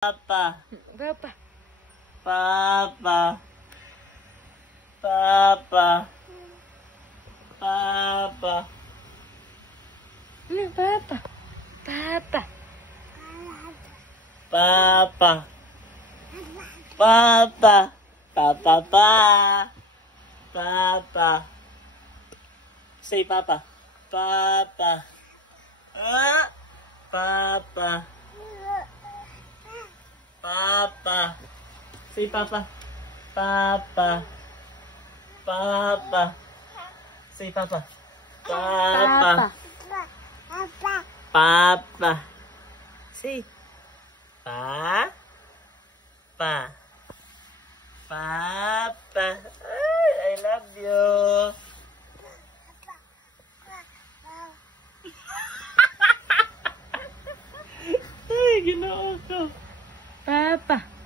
Papa. Papa. Papa. Papa. Papa. Ano, Papa? Papa. Papa. Papa. Papa pa. Papa. Say Papa. Papa. Ah. Papa. Papa. Say Papa. Papa. Papa. Say Papa. Papa. Papa. Say. Pa. Pa. Papa. Ay, I love you. Ay, ginoo ko. Papa.